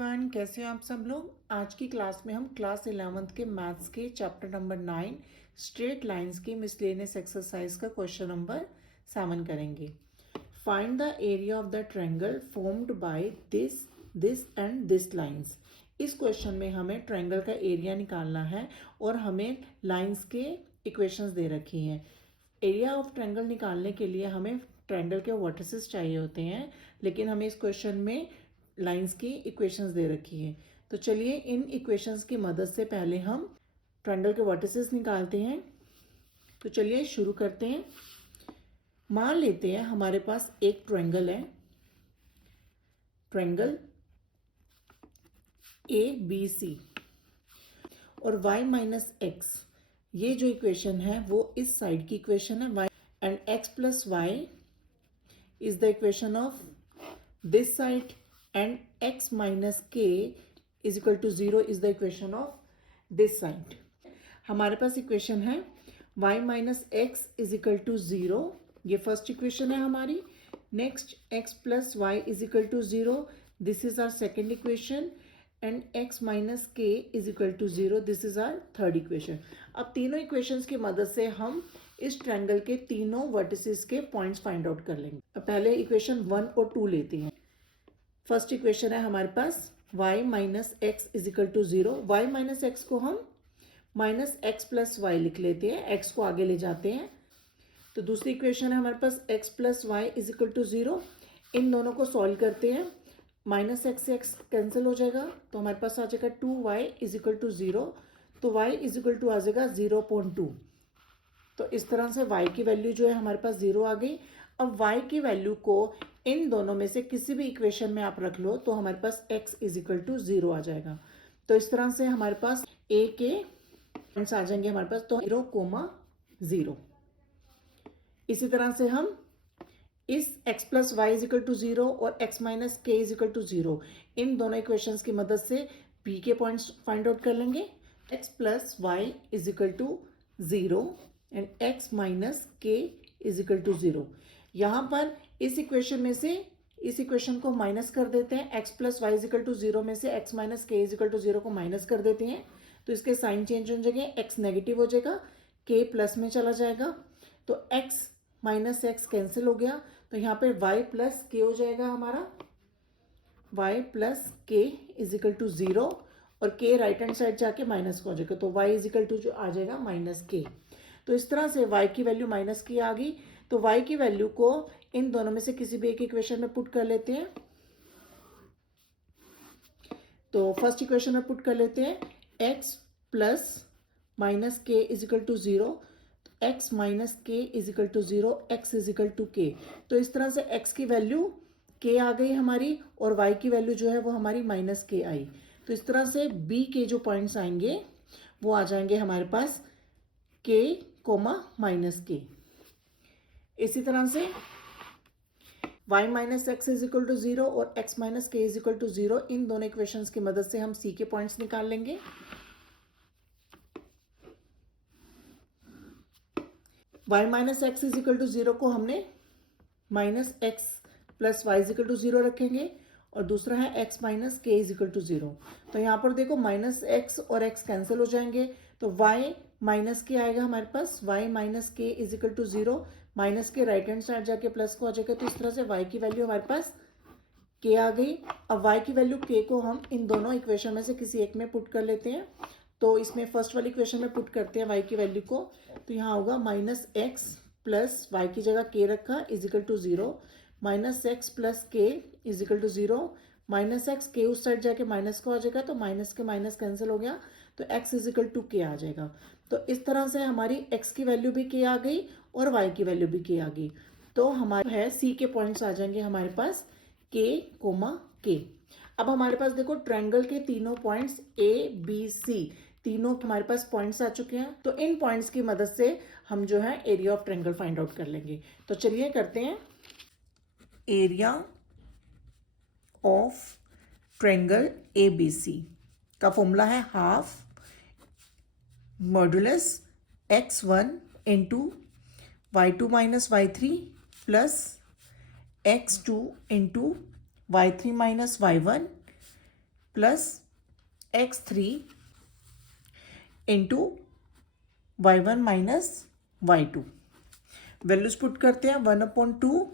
Everyone, कैसे हो आप सब लोग। आज की क्लास में हम क्लास 11th के मैथ्स के चैप्टर नंबर 9 स्ट्रेट लाइंस की मिसलेनियस एक्सरसाइज का क्वेश्चन नंबर 7 करेंगे। Find the area of the triangle formed by this and this lines. इस क्वेश्चन में हमें ट्रायंगल का एरिया निकालना है और हमें लाइंस के इक्वेशंस दे रखी हैं। एरिया ऑफ ट्रायंगल निकालने के लिए हमें ट्रायंगल के वर्टिसेस चाहिए होते हैं, लेकिन हमें इस क्वेश्चन में लाइंस की इक्वेशंस दे रखी है। तो चलिए इन इक्वेशंस की मदद से पहले हम ट्रायंगल के वर्टिसेस निकालते हैं। तो चलिए शुरू करते हैं। मान लेते हैं हमारे पास एक ट्रायंगल है, ट्रायंगल ABC, और y माइनस एक्स, ये जो इक्वेशन है वो इस साइड की इक्वेशन है, y and x plus y is the equation of this side and x minus k is equal to 0 is the equation of this side. हमारे पास equation है y minus x is equal to 0, ये first equation है हमारी। Next x plus y is equal to 0, this is our second equation, and x minus k is equal to 0, this is our third equation. अब तीनों equations की मदद से हम इस ट्रायंगल के तीनों वर्टिसेस के पॉइंट्स फाइंड आउट कर लेंगे। पहले इक्वेशन 1 और 2 लेते हैं। फर्स्ट इक्वेशन है हमारे पास y minus x is equal to 0। Y minus x को हम माइनस एक्स प्लस वाई लिख लेते हैं, x को आगे ले जाते हैं। तो दूसरी इक्वेशन है हमारे पास x plus y is equal to 0। इन दोनों को सॉल्व करते हैं, माइनस एक्स से एक्स कैंसिल हो जाएगा, तो हमारे पास आ जाएगा 2y इज इक्वल टू 0। तो y इज इक्वल टू आ जाएगा 0.2। तो इस तरह से y की वैल्यू जो है हमारे पास 0 आ गई। अब y की वैल्यू को इन दोनों में से किसी भी इक्वेशन में आप रख लो तो हमारे पास x इज इक्वल टू 0 आ जाएगा। तो इस तरह से हमारे पास a के पॉइंट्स आ जाएंगे हमारे पास, तो 0,0। इसी तरह से हम इस x plus y is equal to 0 और x माइनस के इज इक्वल टू 0, इन दोनों इक्वेशंस की मदद से b के पॉइंट्स फाइंड आउट कर लेंगे। x plus y is equal to 0 and x minus के इज इक्वल टू 0। यहाँ पर इस इक्वेशन में से इस इक्वेशन को माइनस कर देते हैं, x plus y is equal to 0 में से x माइनस के इजिकल टू 0 को माइनस कर देते हैं, तो इसके साइन चेंज हो जाएंगे, x नेगेटिव हो जाएगा, k प्लस में चला जाएगा, तो x माइनस एक्स कैंसिल हो गया, तो यहाँ पे y प्लस के हो जाएगा हमारा, y प्लस के इजिकल टू 0 और k राइट हैंड साइड जाके माइनस हो जाएगा, तो y इजिकल टू जो आ जाएगा माइनस के। तो इस तरह से y की वैल्यू माइनस की आ गई, तो y की वैल्यू को इन दोनों में से किसी भी एक इक्वेशन में पुट कर लेते हैं। तो फर्स्ट इक्वेशन में पुट कर लेते हैं x प्लस माइनस के is equal to 0, x minus के is equal to 0, x is equal to K. तो इस तरह से x की वैल्यू k आ गई हमारी और y की वैल्यू जो है वो हमारी माइनस के आई। तो इस तरह से b के जो पॉइंट्स आएंगे वो आ जाएंगे हमारे पास k कोमा माइनस के। इसी तरह से y minus x is equal to 0 और x माइनस के इज इक्वल टू 0, इन दोनों इक्वेशंस की मदद से हम c के पॉइंट्स निकाल लेंगे। y minus x is equal to 0 को हमने minus x plus y is equal to 0 रखेंगे, और दूसरा है x माइनस के इज इक्वल टू 0। तो यहाँ पर देखो माइनस एक्स और x कैंसिल हो जाएंगे, तो y माइनस के आएगा हमारे पास, y माइनस के इज इक्वल टू 0, माइनस के राइट हैंड साइड जाके प्लस को आ जाएगा, तो इस तरह से y की वैल्यू हमारे पास k आ गई। अब y की वैल्यू k को हम इन दोनों इक्वेशन में से किसी एक में पुट कर लेते हैं। तो इसमें फर्स्ट वाली इक्वेशन में पुट करते हैं y की वैल्यू को, तो यहाँ होगा माइनस एक्स प्लस वाई की जगह k रखा is equal to 0, minus x plus K is equal to 0, minus X के उस साइड जाके माइनस को आ जाएगा, तो माइनस के माइनस कैंसिल हो गया, तो x इज इक्वल टू के आ जाएगा। तो इस तरह से हमारी x की वैल्यू भी k आ गई और y की वैल्यू भी k आ गई। तो हमारे है c के पॉइंट्स आ जाएंगे हमारे पास k कोमा k। अब हमारे पास देखो ट्रायंगल के तीनों पॉइंट्स a b c, तीनों हमारे पास पॉइंट्स आ चुके हैं। तो इन पॉइंट्स की मदद से हम जो है area of triangle find out कर लेंगे। तो चलिए करते हैं। एरिया ऑफ ट्रायंगल ABC का फॉर्मूला है half modulus x1 into y2 minus y3 plus x2 into y3 minus y1 plus x3 into y1 minus y2। Values put करते हैं। 1/2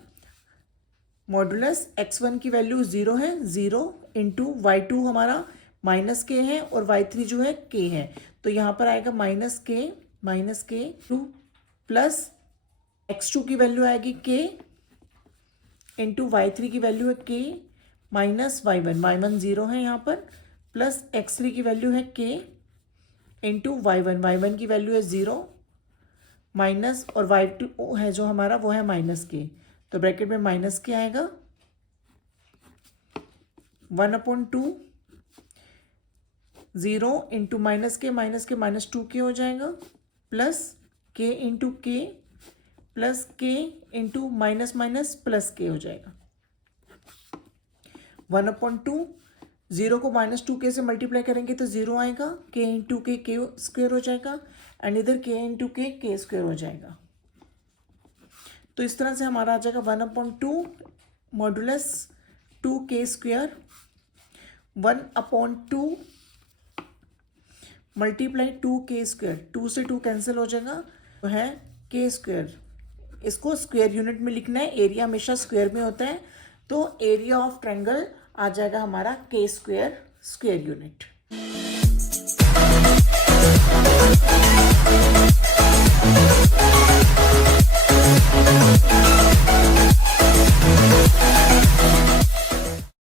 मॉडुलस x1 की वैल्यू 0 है, 0 इंटू y2 हमारा minus के है और y3 जो है k है, तो यहाँ पर आएगा माइनस के टू प्लस x2 की वैल्यू आएगी k इंटू y3 की वैल्यू है k माइनस y1 0 है यहाँ पर, प्लस x3 की वैल्यू है k इंटू y1 की वैल्यू है 0 माइनस और y2 है जो हमारा वो है माइनस के, तो ब्रैकेट में माइनस के आएगा। 1/2 0 इंटू माइनस के माइनस 2k हो जाएगा, प्लस k इंटू के plus k into minus plus k हो जाएगा। 1/2 0 को -2k से मल्टीप्लाई करेंगे तो 0 आएगा, k इंटू के स्क्वेयर हो जाएगा एंड इधर k इंटू के स्क्वेयर हो जाएगा। तो इस तरह से हमारा आ जाएगा 1/2 modulus 2k square 1/2 multiply 2k square, 2 से 2 कैंसिल हो जाएगा, तो है k स्क्वेयर। इसको स्क्वायर यूनिट में लिखना है, एरिया हमेशा स्क्वायर में होता है, तो एरिया ऑफ ट्रायंगल आ जाएगा हमारा k स्क्वायर स्क्वायर यूनिट।